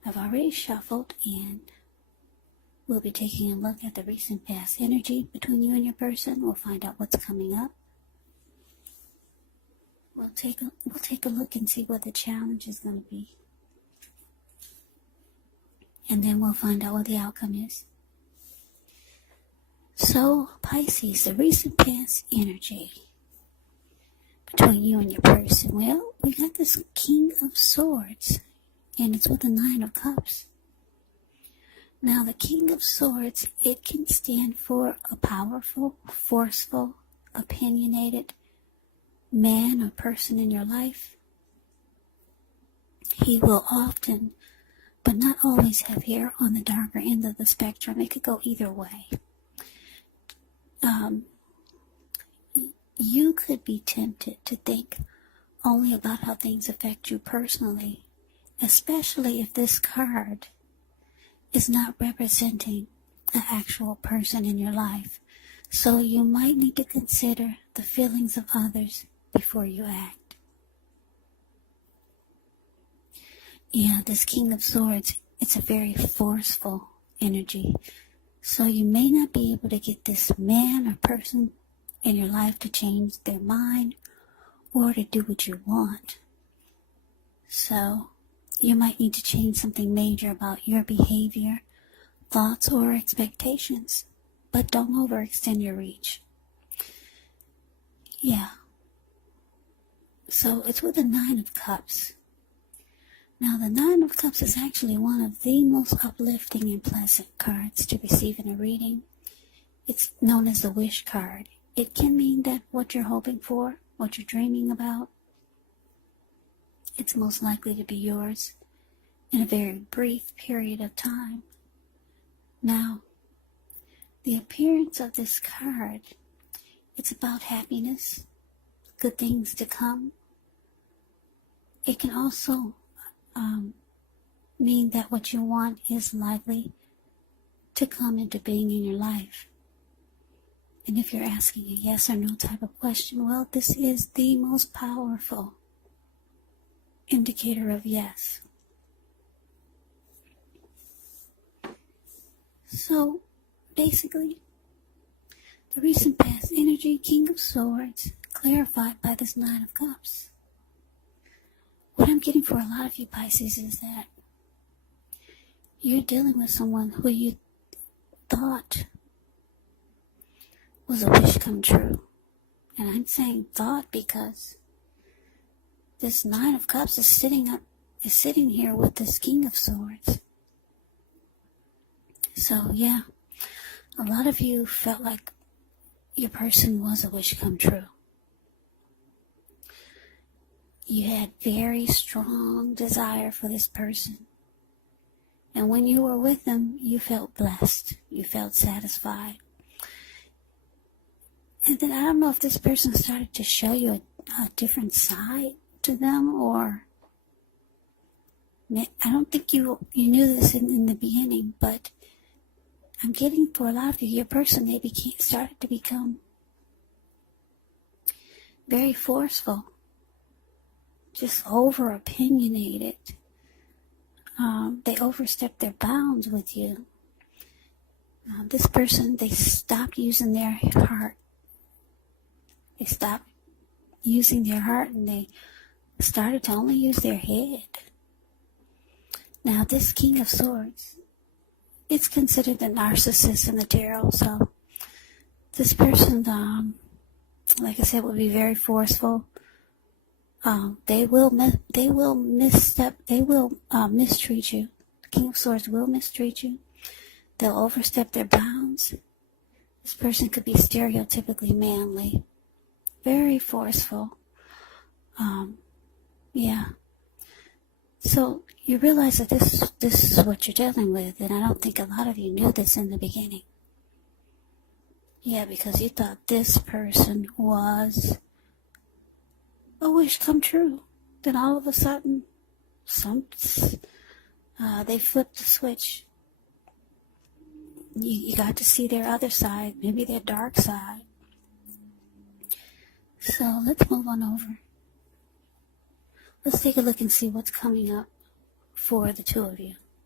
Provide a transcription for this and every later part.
I've already shuffled, and we'll be taking a look at the recent past energy between you and your person. We'll find out what's coming up. We'll take a look and see what the challenge is going to be. And then we'll find out what the outcome is. So, Pisces, the recent past energy between you and your person. Well, we got this King of Swords, and it's with the Nine of Cups. Now, the King of Swords, it can stand for a powerful, forceful, opinionated man or person in your life. He will often, but not always, have hair on the darker end of the spectrum. It could go either way. You could be tempted to think only about how things affect you personally, especially if this card is not representing an actual person in your life. So you might need to consider the feelings of others before you act. Yeah, this King of Swords, it's a very forceful energy. So you may not be able to get this man or person in your life to change their mind or to do what you want. So you might need to change something major about your behavior, thoughts, or expectations. But don't overextend your reach. Yeah. So it's with the Nine of Cups. Now, the Nine of Cups is actually one of the most uplifting and pleasant cards to receive in a reading. It's known as the Wish card. It can mean that what you're hoping for, what you're dreaming about, it's most likely to be yours in a very brief period of time. Now, the appearance of this card, it's about happiness, good things to come. It can also mean that what you want is likely to come into being in your life. And if you're asking a yes or no type of question, well, this is the most powerful indicator of yes. So, basically, the recent past energy, King of Swords, clarified by this Nine of Cups. What I'm getting for a lot of you Pisces is that you're dealing with someone who you thought was a wish come true. And I'm saying thought because this Nine of Cups is sitting here with this King of Swords. So yeah, a lot of you felt like your person was a wish come true. You had very strong desire for this person. And when you were with them, you felt blessed. You felt satisfied. And then I don't know if this person started to show you a different side to them, or I don't think you knew this in the beginning, but I'm getting for a lot of you, your person, they started to become very forceful, just over-opinionated. They overstepped their bounds with you. This person, they stopped using their heart. They stopped using their heart and they started to only use their head. Now, this King of Swords, it's considered the narcissist in the tarot. So, this person, like I said, will be very forceful. They will mistreat you. The King of Swords will mistreat you. They'll overstep their bounds. This person could be stereotypically manly, very forceful. Yeah. So you realize that this is what you're dealing with, and I don't think a lot of you knew this in the beginning. Yeah, because you thought this person was a wish come true. Then all of a sudden, they flipped the switch. You got to see their other side, maybe their dark side. So let's move on over. Let's take a look and see what's coming up for the two of you.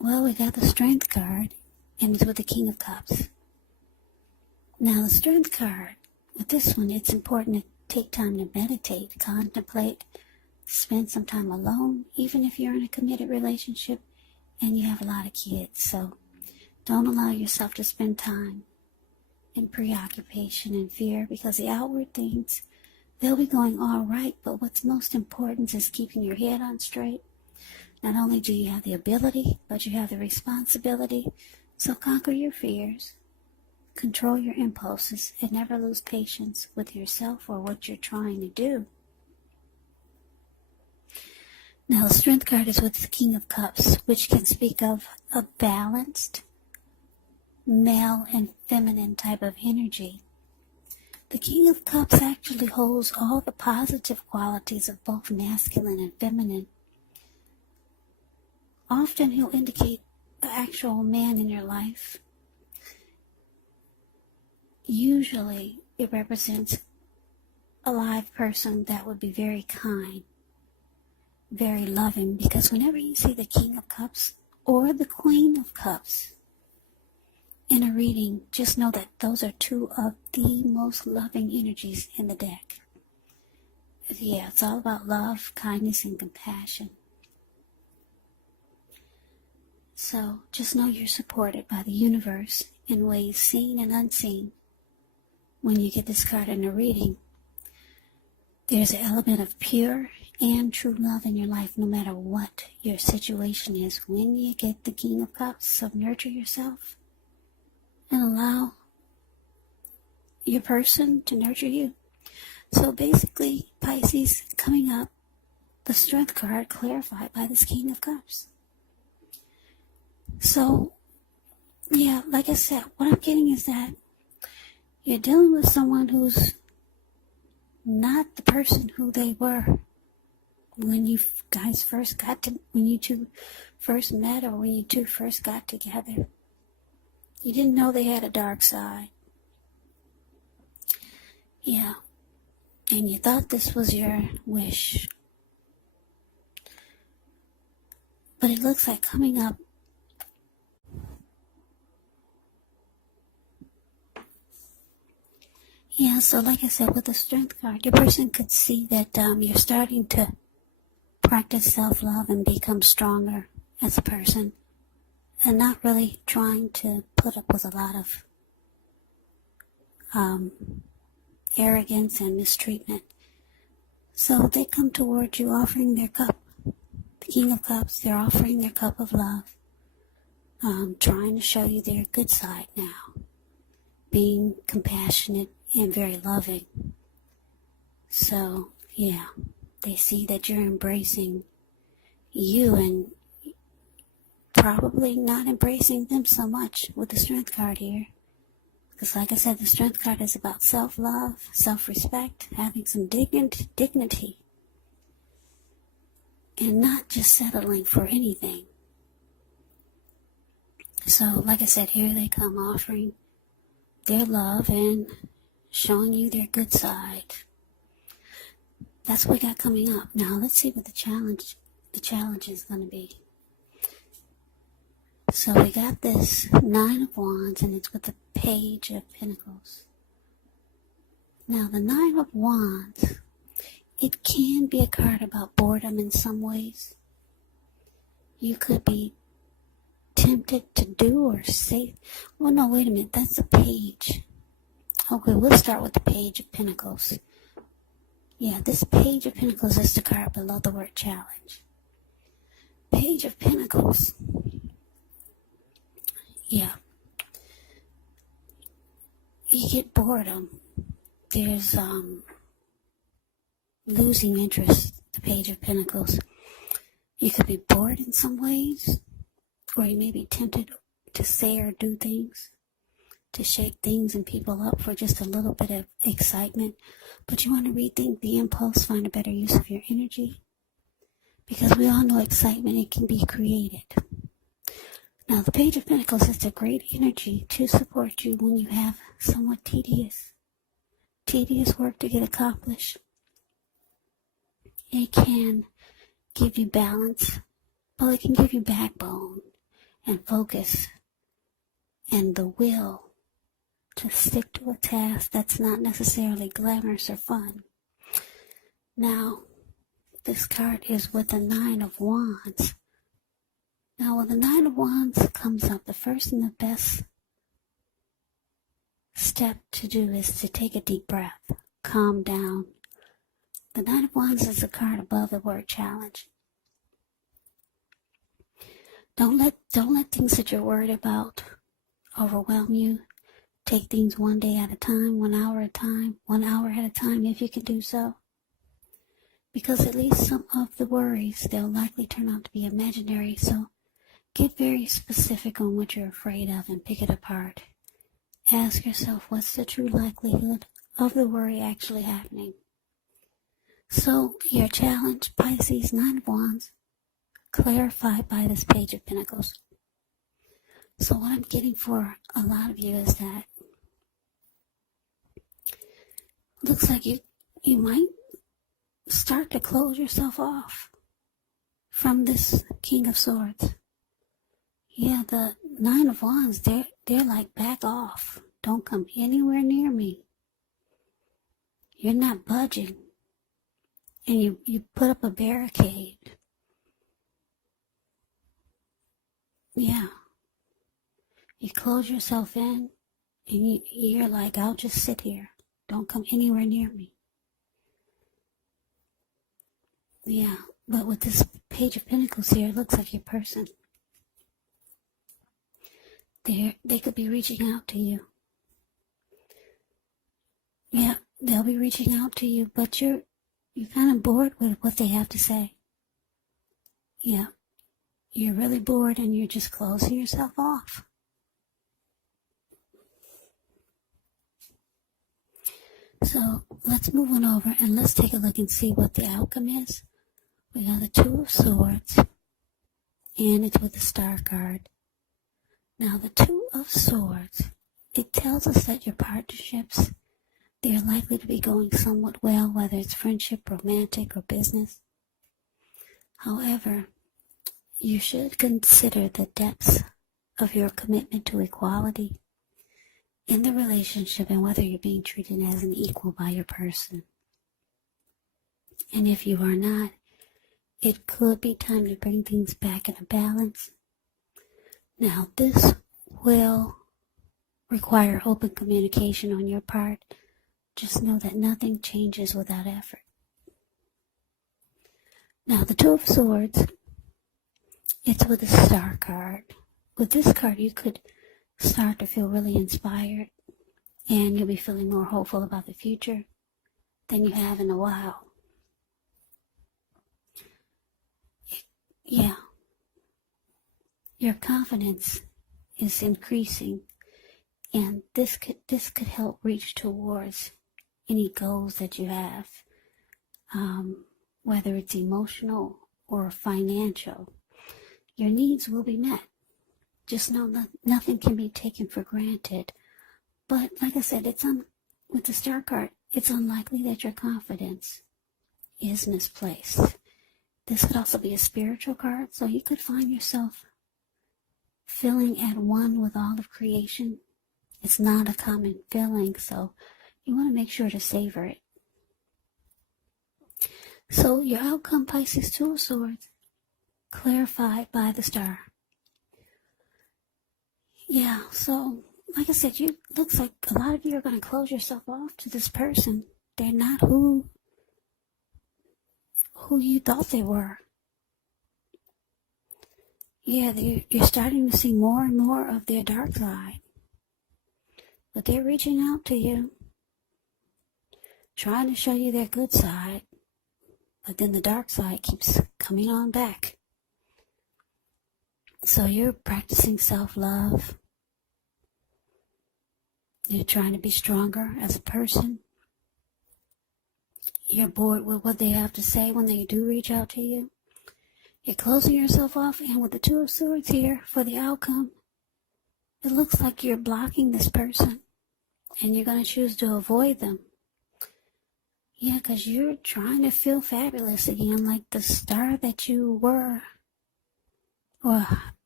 Well, we got the Strength card, and it's with the King of Cups. Now, the Strength card, with this one, it's important to take time to meditate, contemplate, spend some time alone, even if you're in a committed relationship and you have a lot of kids. So don't allow yourself to spend time in preoccupation and fear, because the outward things, they'll be going all right, but what's most important is keeping your head on straight. Not only do you have the ability, but you have the responsibility. So conquer your fears, control your impulses, and never lose patience with yourself or what you're trying to do. Now, the Strength card is with the King of Cups, which can speak of a balanced male and feminine type of energy. The King of Cups actually holds all the positive qualities of both masculine and feminine. Often he'll indicate the actual man in your life. Usually it represents a live person that would be very kind, very loving, because whenever you see the King of Cups or the Queen of Cups in a reading, just know that those are two of the most loving energies in the deck. Yeah, it's all about love, kindness, and compassion. So just know you're supported by the universe in ways seen and unseen. When you get this card in a reading, there's an element of pure and true love in your life, no matter what your situation is. When you get the King of Cups, so nurture yourself and allow your person to nurture you. So basically, Pisces, coming up, the Strength card clarified by this King of Cups. So, yeah, like I said, what I'm getting is that you're dealing with someone who's not the person who they were when you guys first when you two first met, or when you two first got together. You didn't know they had a dark side. Yeah. And you thought this was your wish. But it looks like coming up, yeah, so like I said, with the Strength card, your person could see that you're starting to practice self-love and become stronger as a person, and not really trying to put up with a lot of arrogance and mistreatment. So they come towards you offering their cup. The King of Cups, they're offering their cup of love, trying to show you their good side now, being compassionate and very loving. So, yeah, they see that you're embracing you and probably not embracing them so much with the Strength card here. Because like I said, the Strength card is about self-love, self-respect, having some dignity, and not just settling for anything. So, like I said, here they come offering their love and showing you their good side. That's what we got coming up. Now, let's see what the challenge is going to be. So we got this Nine of Wands, and it's with the Page of Pentacles. Now, the Nine of Wands, it can be a card about boredom in some ways. You could be tempted to do or say, well, no, wait a minute, that's a Page. Okay, we'll start with the Page of Pentacles. Yeah, this Page of Pentacles is the card below the word challenge. Page of Pentacles. Yeah. You get boredom. There's losing interest, the Page of Pentacles. You could be bored in some ways, or you may be tempted to say or do things, to shake things and people up for just a little bit of excitement. But you want to rethink the impulse, find a better use of your energy. Because we all know excitement, it can be created. Now, the Page of Pentacles is a great energy to support you when you have somewhat tedious work to get accomplished. It can give you balance, but it can give you backbone and focus and the will to stick to a task that's not necessarily glamorous or fun. Now, this card is with the Nine of Wands. Now, when the Nine of Wands comes up, the first and the best step to do is to take a deep breath, calm down. The Nine of Wands is the card above the word challenge. Don't let things that you're worried about overwhelm you. Take things one day at a time, 1 hour at a time, 1 hour at a time if you can do so. Because at least some of the worries, they'll likely turn out to be imaginary. So get very specific on what you're afraid of and pick it apart. Ask yourself, what's the true likelihood of the worry actually happening? So your challenge, Pisces, Nine of Wands, clarified by this Page of Pentacles. So what I'm getting for a lot of you is that looks like you might start to close yourself off from this King of Swords. Yeah, the Nine of Wands, they're like, back off. Don't come anywhere near me. You're not budging. And you put up a barricade. Yeah. You close yourself in and you're like, I'll just sit here. Don't come anywhere near me. Yeah, but with this Page of Pentacles here, it looks like your person, they could be reaching out to you. Yeah, they'll be reaching out to you, but you're kind of bored with what they have to say. Yeah, you're really bored and you're just closing yourself off. So let's move on over and let's take a look and see what the outcome is. We got the Two of Swords, and it's with the Star card. Now, the Two of Swords, it tells us that your partnerships, they're likely to be going somewhat well, whether it's friendship, romantic, or business. However, you should consider the depths of your commitment to equality in the relationship and whether you're being treated as an equal by your person. And if you are not, it could be time to bring things back into balance. Now, this will require open communication on your part. Just know that nothing changes without effort. Now, the Two of Swords, it's with the Star card. With this card, you could start to feel really inspired, and you'll be feeling more hopeful about the future than you have in a while. Yeah. Your confidence is increasing, and this could help reach towards any goals that you have, whether it's emotional or financial. Your needs will be met. Just know that nothing can be taken for granted. But like I said, with the Star card, it's unlikely that your confidence is misplaced. This could also be a spiritual card, so you could find yourself feeling at one with all of creation. It's not a common feeling, so you want to make sure to savor it. So your outcome, Pisces, Two of Swords, clarified by the Star. Yeah, so like I said, looks like a lot of you are going to close yourself off to this person. They're not who you thought they were. Yeah, you're starting to see more and more of their dark side. But they're reaching out to you, trying to show you their good side. But then the dark side keeps coming on back. So you're practicing self-love. You're trying to be stronger as a person. You're bored with what they have to say when they do reach out to you. You're closing yourself off, and with the Two of Swords here for the outcome, it looks like you're blocking this person, and you're going to choose to avoid them. Yeah, because you're trying to feel fabulous again, like the star that you were, or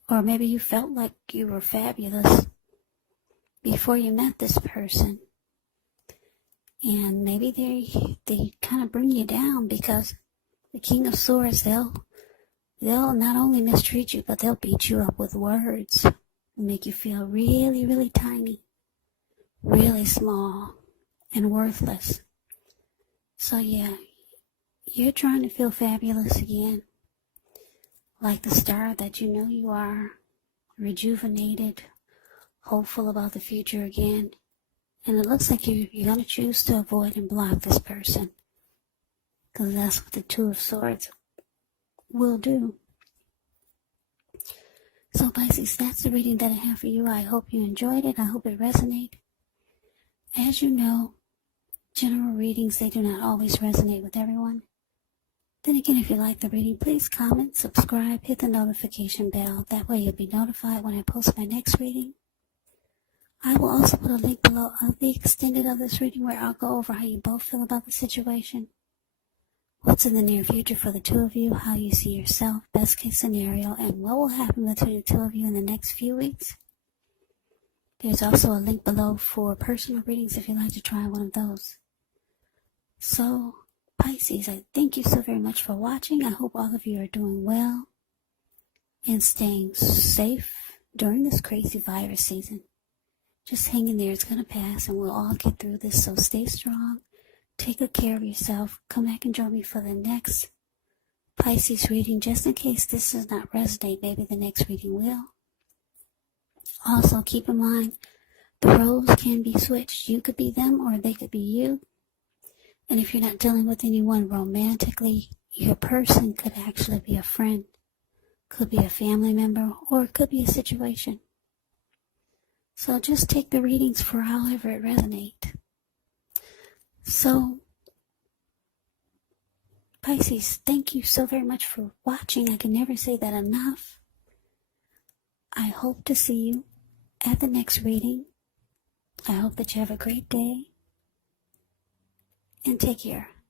Or maybe you felt like you were fabulous before you met this person. And maybe they kind of bring you down, because the King of Swords, they'll not only mistreat you, but they'll beat you up with words. Make you feel really, really tiny, really small, and worthless. So yeah, you're trying to feel fabulous again, like the star that you know you are, rejuvenated, hopeful about the future again. And it looks like you're going to choose to avoid and block this person, because that's what the Two of Swords will do. So Pisces, that's the reading that I have for you. I hope you enjoyed it. I hope it resonated. As you know, general readings, they do not always resonate with everyone. Then again, if you like the reading, please comment, subscribe, hit the notification bell. That way you'll be notified when I post my next reading. I will also put a link below of the extended of this reading, where I'll go over how you both feel about the situation, what's in the near future for the two of you, how you see yourself, best case scenario, and what will happen between the two of you in the next few weeks. There's also a link below for personal readings if you'd like to try one of those. So, Pisces, I thank you so very much for watching. I hope all of you are doing well and staying safe during this crazy virus season. Just hang in there. It's going to pass, and we'll all get through this. So stay strong. Take good care of yourself. Come back and join me for the next Pisces reading. Just in case this does not resonate, maybe the next reading will. Also, keep in mind, the roles can be switched. You could be them, or they could be you. And if you're not dealing with anyone romantically, your person could actually be a friend, could be a family member, or it could be a situation. So just take the readings for however it resonates. So, Pisces, thank you so very much for watching. I can never say that enough. I hope to see you at the next reading. I hope that you have a great day. And take care.